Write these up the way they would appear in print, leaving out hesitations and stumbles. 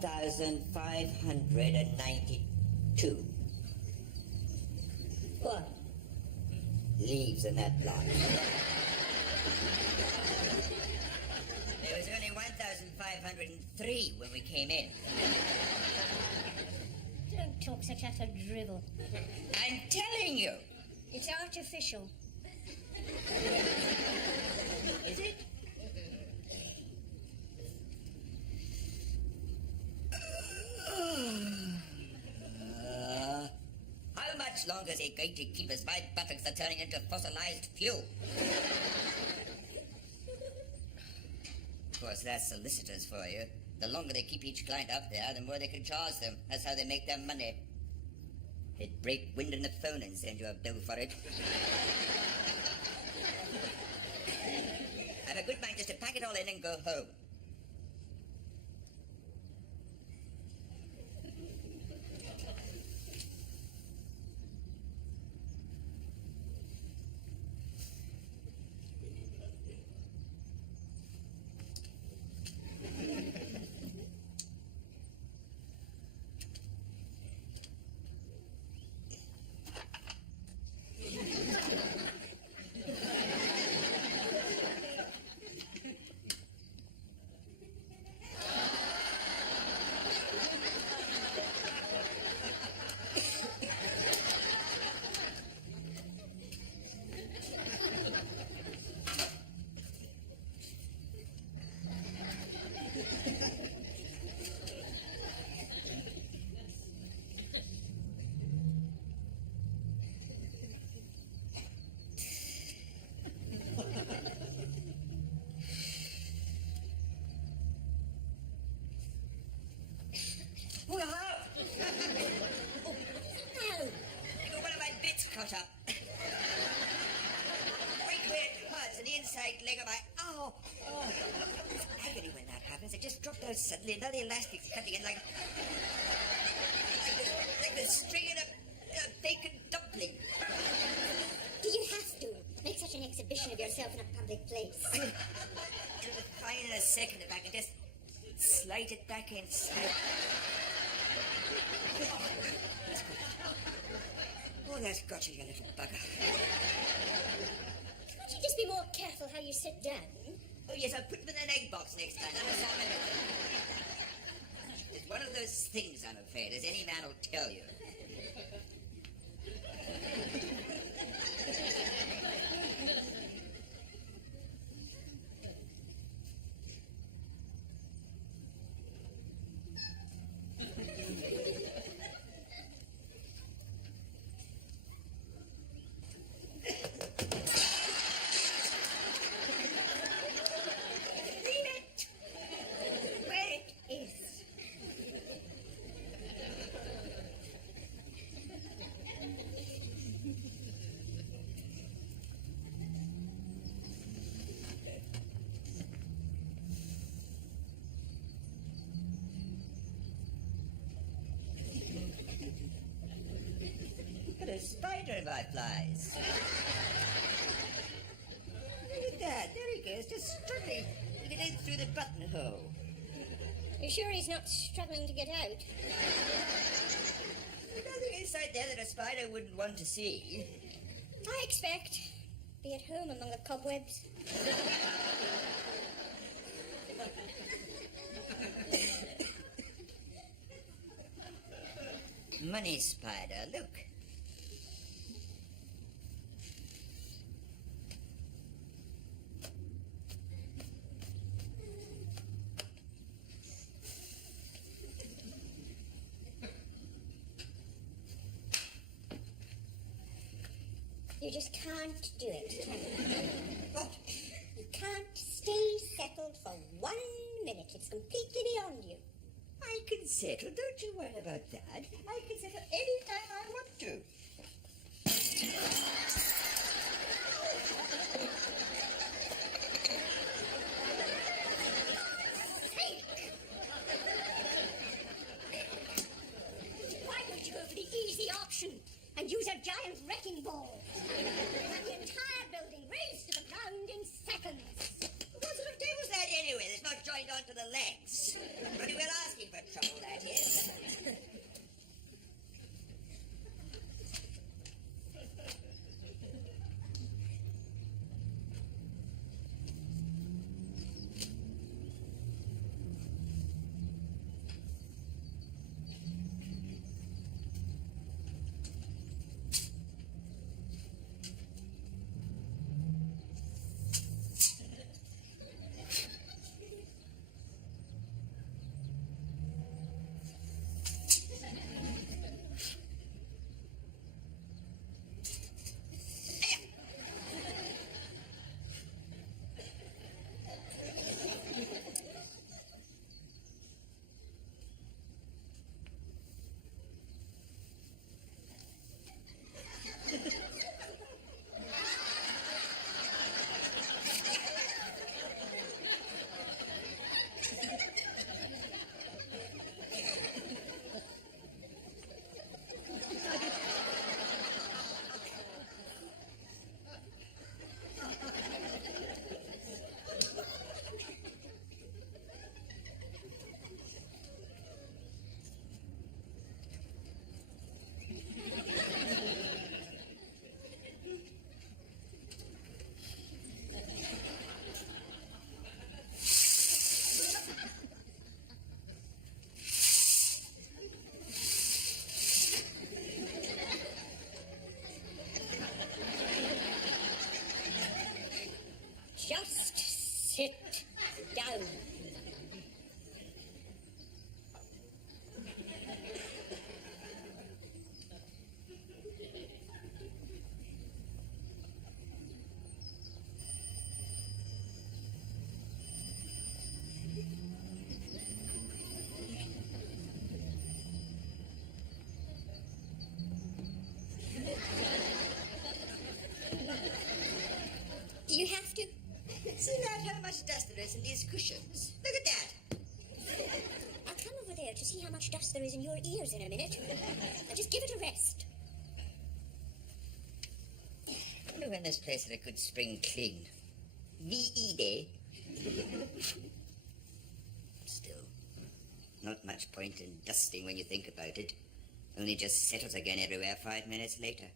1,592. What? Leaves in that block. There was only 1,503 when we came in. Don't talk such utter drivel. I'm telling you. It's artificial. Is it? How much longer is it going to keep us? My buttocks are turning into fossilized fuel. Of course, that's solicitors for you. The longer they keep each client up there, the more they can charge them. That's how they make their money. They'd break wind in the phone and send you a bill for it. I have a good mind just to pack it all in and go home. Cut up. Right where it hurts and the inside leg of my... Oh! It's agony when that happens. It just dropped out suddenly and now the elastic's cutting in like the string in a bacon dumpling. Do you have to make such an exhibition of yourself in a public place? It'll be fine in a second if I can just slide it back inside. Oh, that's got you, you little bugger. Can't you just be more careful how you sit down? Oh, yes, I'll put them in an egg box next time. It's one of those things, I'm afraid, as any man will tell you. A spider in my flies. Look at that. There he goes, just struggling to get in through the buttonhole. You sure he's not struggling to get out? There's nothing inside there that a spider wouldn't want to see. I expect. Be at home among the cobwebs. Money spider, look. You just can't do it. What? You can't stay settled for 1 minute. It's completely beyond you. I can settle, don't you worry about that. I can settle any time I want to. Why don't you go for the easy option and use a giant wrecking ball? Have the entire building razed to the ground in seconds. What sort of day was that anyway? There's no joy joined onto the legs. Pretty well asking for trouble, that is. Just sit down. Do you have to? See that, how much dust there is in these cushions? Look at that. I'll come over there to see how much dust there is in your ears in a minute. Now just give it a rest. I wonder when this place had a good spring clean. VE Day. Still, not much point in dusting when you think about it. Only just settles again everywhere 5 minutes later.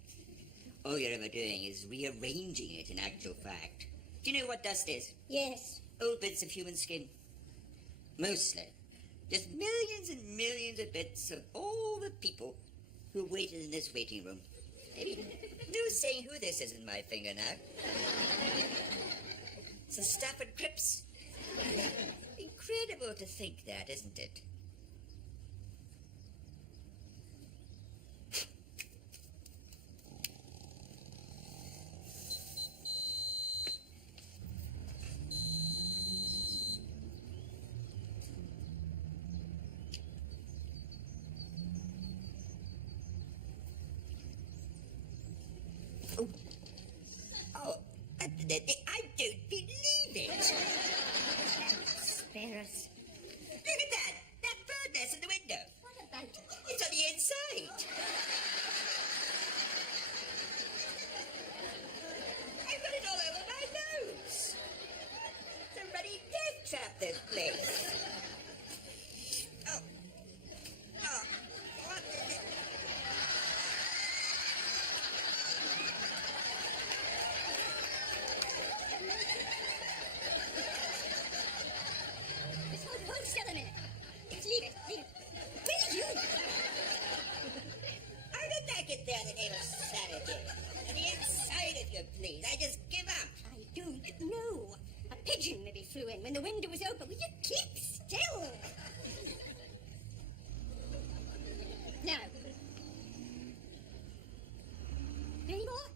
All you're ever doing is rearranging it in actual fact. Do you know what dust is? Yes. Old bits of human skin. Mostly. Just millions and millions of bits of all the people who waited in this waiting room. No saying who this is in my finger now. It's the Stafford Cripps. Incredible to think that, isn't it? I don't believe it. Spare us. Look at that. That bird nest in the window. What about it? It's on the inside. I've got it all over my nose. It's a bloody death trap, this place. Oh. Oh. What is it? Hold still a minute. Just leave it. Will you? How did that get there in the name of sanity? On the inside, if you please. I just give up. I don't know. A pigeon maybe flew in when the window was open. Will you keep still? Now. Any more?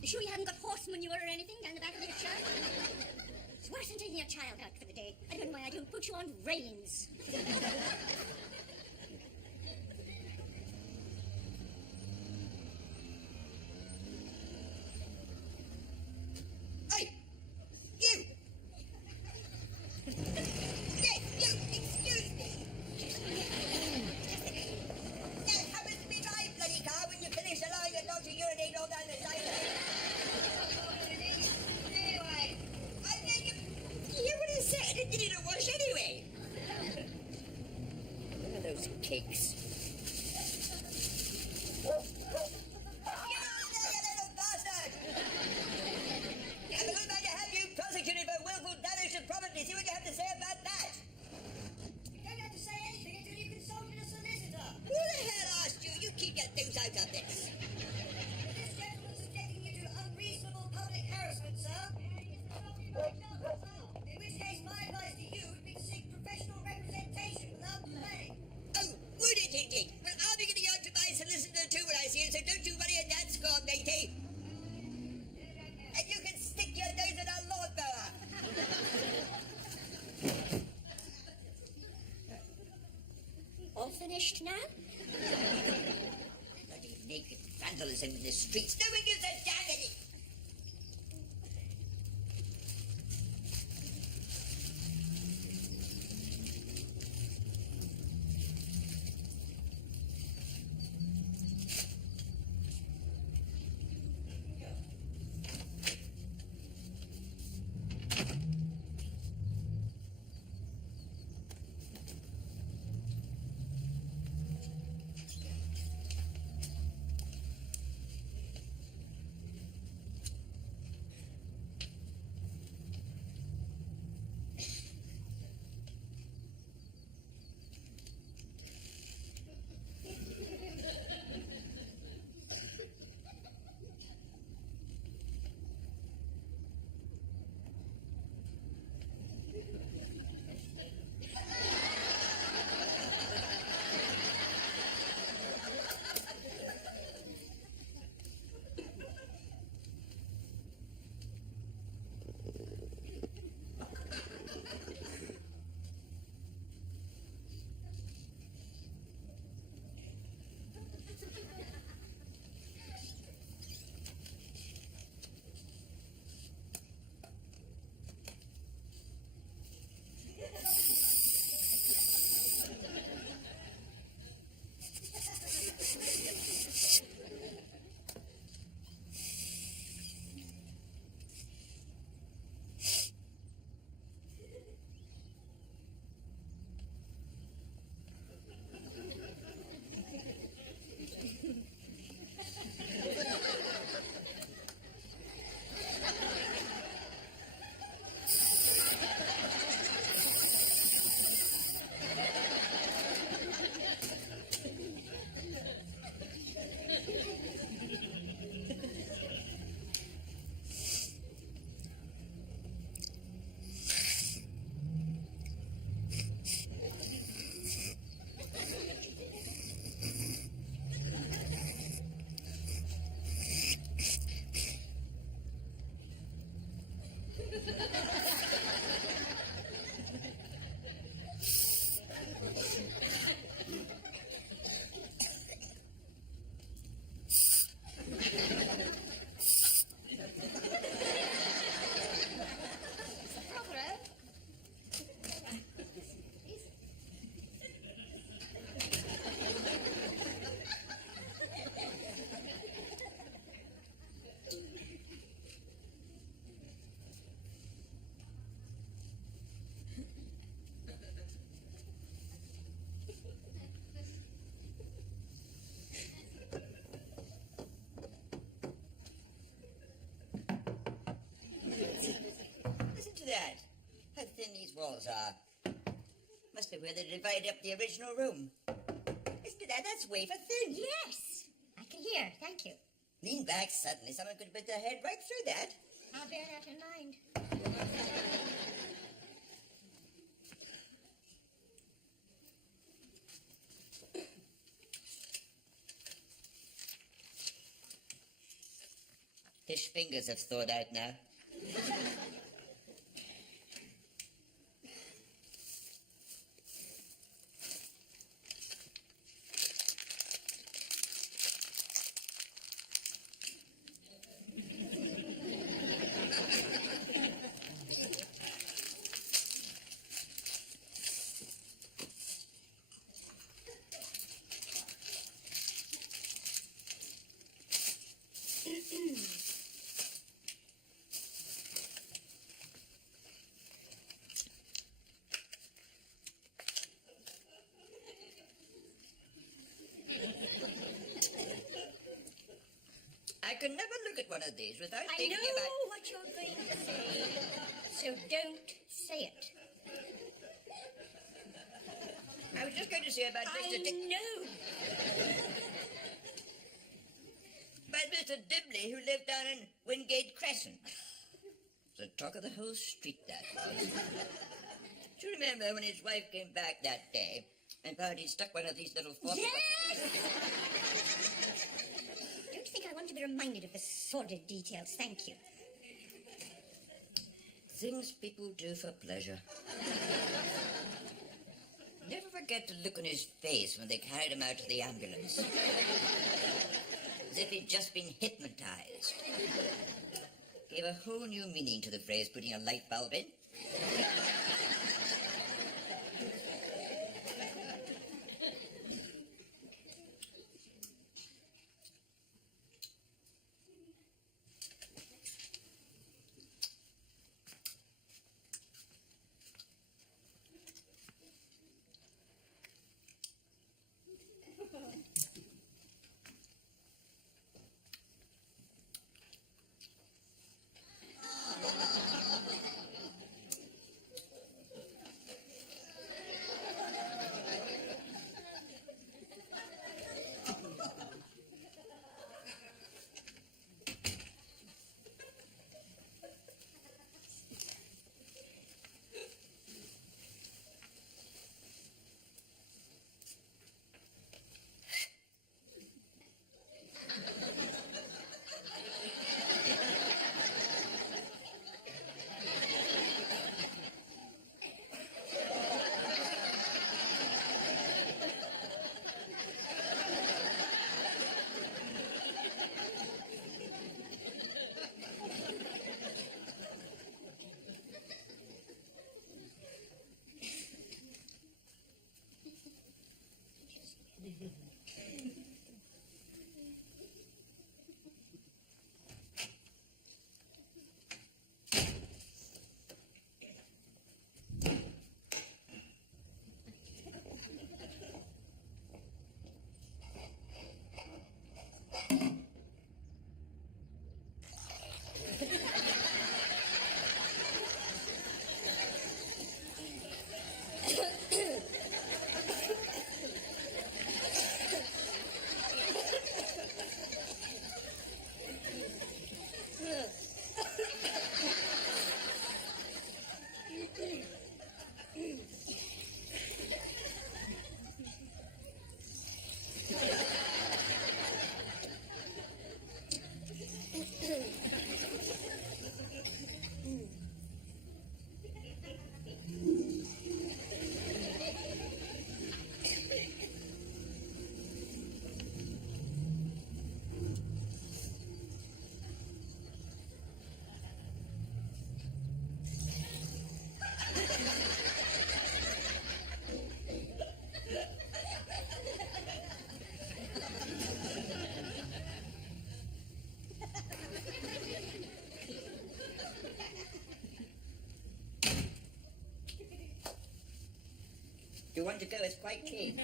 You sure you haven't got horse manure or anything down the back of your shirt? It's worse than taking a child out for the day. I don't know why I don't put you on reins. Hey! You! Yes, you! Excuse me! That happens to be my bloody car when you finish allowing your dog to urinate all down the side of it. Anyway, I think... You hear what he said? It didn't wash anything. floor, matey. And you can stick your nose in a lawnmower. All finished now? Bloody naked vandalism in the streets. No one gives a damn any. That. How thin these walls are. Must be where they divided up the original room. Isn't that? That's wafer thin. Yes, I can hear. Thank you. Lean back suddenly. Someone could put their head right through that. I'll bear that in mind. His fingers have thawed out now. I can never look at one of these without I thinking know about... what you're going to say, so don't say it. I was just going to say about Mr. know. About Mr. Dibley, who lived down in Wingate Crescent. The talk of the whole street, that was. Do you remember when his wife came back that day and found he stuck one of these little forks... Yes! Don't think I want to be reminded of the sordid details, thank you. Things people do for pleasure. Never forget the look on his face when they carried him out to the ambulance. As if he'd just been hypnotized. Gave a whole new meaning to the phrase putting a light bulb in. You want to go? It's quite clean.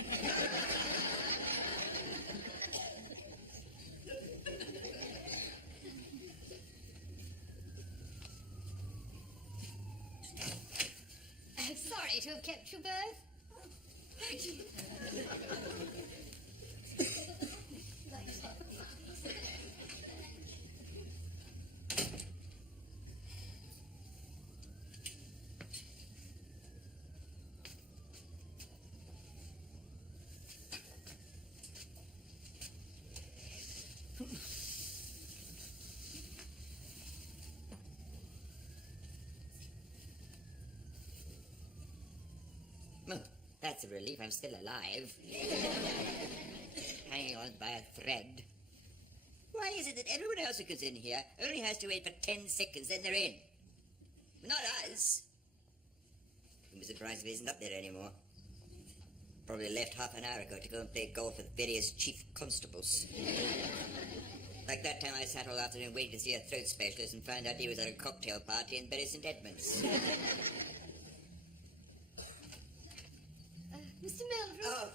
I'm sorry to have kept you both. Oh, that's a relief. I'm still alive. Hanging on by a thread. Why is it that everyone else who comes in here only has to wait for 10 seconds, then they're in? Not us. I'm surprised if he isn't up there anymore. Probably left half an hour ago to go and play golf with various chief constables. Like that time I sat all afternoon waiting to see a throat specialist and found out he was at a cocktail party in Bury St. Edmunds. Mr. Meldrew? Oh,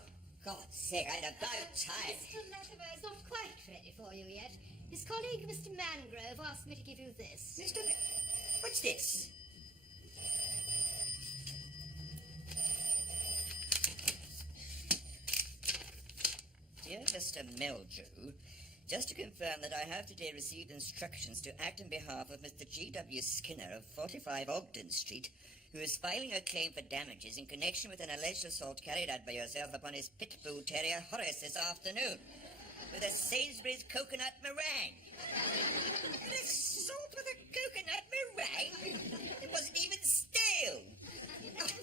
God's sake, I'd about time. Mr. Latimer's not quite ready for you yet. His colleague, Mr. Mangrove, asked me to give you this. What's this? Dear Mr. Meldrew, just to confirm that I have today received instructions to act on behalf of Mr. G.W. Skinner of 45 Ogden Street, who is filing a claim for damages in connection with an alleged assault carried out by yourself upon his pit bull terrier Horace this afternoon. with a Sainsbury's coconut meringue. The salt with a coconut meringue? It wasn't even stale.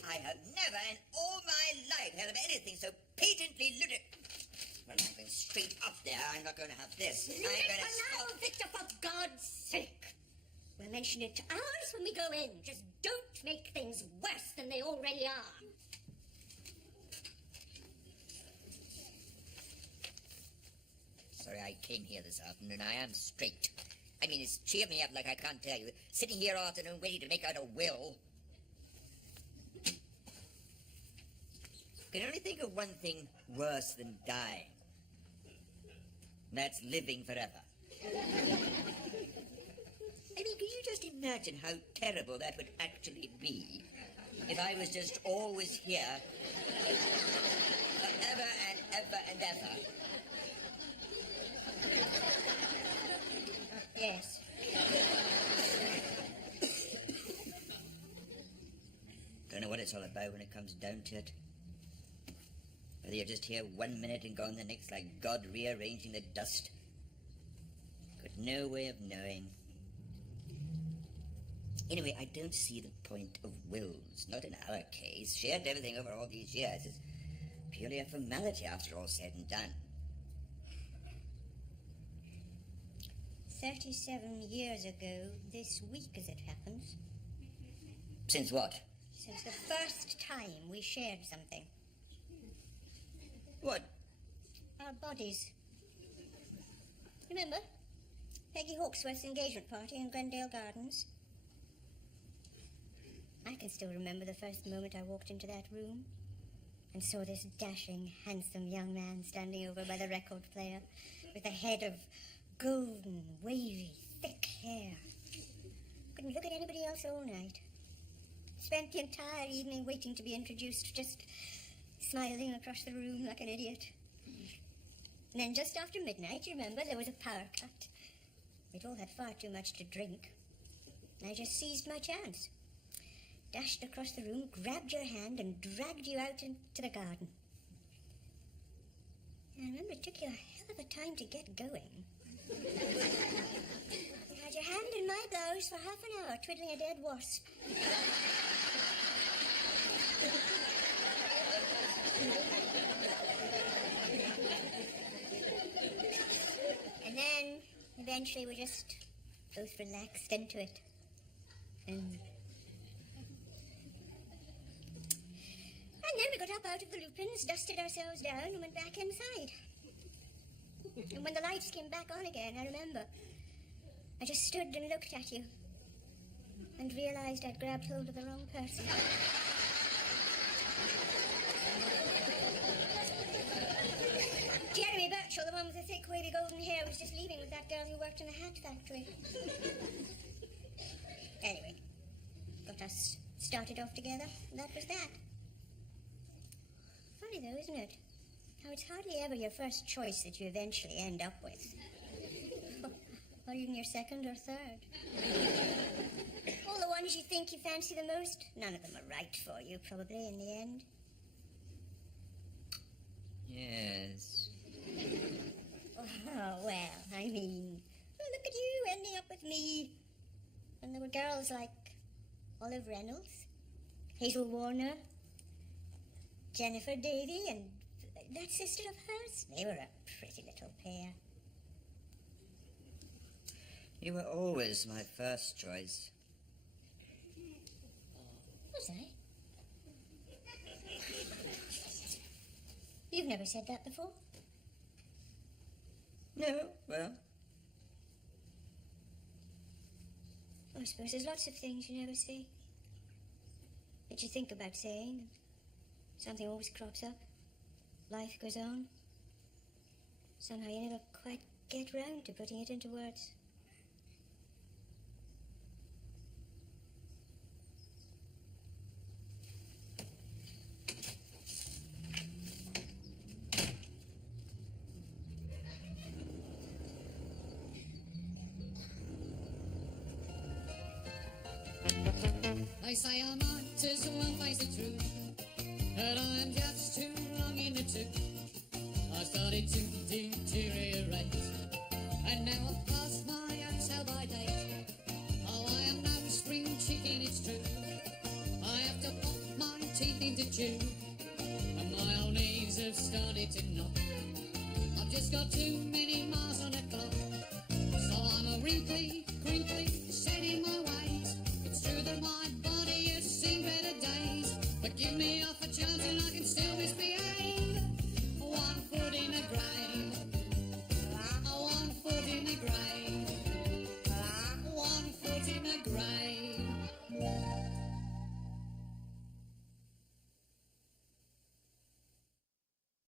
I have never in all my life heard of anything so patently ludicrous. Well, I'm going straight up there. I'm not going to have this. I'm going to now, stop. Victor, for God's sake. We'll mention it to ours when we go in. Just don't make things worse than they already are. Sorry I came here this afternoon. I am straight. I mean, it's cheered me up like I can't tell you. Sitting here all afternoon waiting to make out a will. I can only think of one thing worse than dying. And that's living forever. I mean, can you just imagine how terrible that would actually be if I was just always here forever and ever and ever? Yes. Don't know what it's all about when it comes down to it. Whether you're just here 1 minute and gone the next, like God rearranging the dust. Got no way of knowing. Anyway, I don't see the point of wills. Not in our case. Shared everything over all these years. It's purely a formality after all said and done. 37 years ago, this week as it happens. Since what? Since the first time we shared something. What? Our bodies. Remember? Peggy Hawksworth's engagement party in Glendale Gardens. I can still remember the first moment I walked into that room and saw this dashing, handsome young man standing over by the record player with a head of golden, wavy, thick hair. Couldn't look at anybody else all night. Spent the entire evening waiting to be introduced, just smiling across the room like an idiot. And then just after midnight, you remember, there was a power cut. We'd all had far too much to drink. I just seized my chance. Dashed across the room, grabbed your hand, and dragged you out into the garden. And I remember it took you a hell of a time to get going. You had your hand in my blouse for half an hour, twiddling a dead wasp. And then, eventually, we just both relaxed into it. And then we got up out of the lupins, dusted ourselves down, and went back inside. And when the lights came back on again, I remember, I just stood and looked at you and realized I'd grabbed hold of the wrong person. Jeremy Birchall, the one with the thick, wavy golden hair, was just leaving with that girl who worked in the hat factory. Anyway, got us started off together, and that was that. Funny though, isn't it? How it's hardly ever your first choice that you eventually end up with. Or even your second or third. All the ones you think you fancy the most, none of them are right for you, probably, in the end. Yes. Oh, well, I mean, look at you ending up with me. And there were girls like Olive Reynolds, Hazel Warner, Jennifer Davy, and that sister of hers. They were a pretty little pair. You were always my first choice. Was I? You've never said that before. No, well. I suppose there's lots of things you never say that you think about saying. Something always crops up. Life goes on. Somehow you never quite get round to putting it into words. They say I'm right as one face the truth, but I'm just too long in the tooth. I I started to deteriorate, and now I've passed my own sell-by date. Oh, I am no spring chicken, it's true. I have to pop my teeth into chew, and my old knees have started to knock. I've just got too many miles on the clock, so I'm a wrinkly, crinkly, set in my ways. It's true that my body has seen better days, but give me a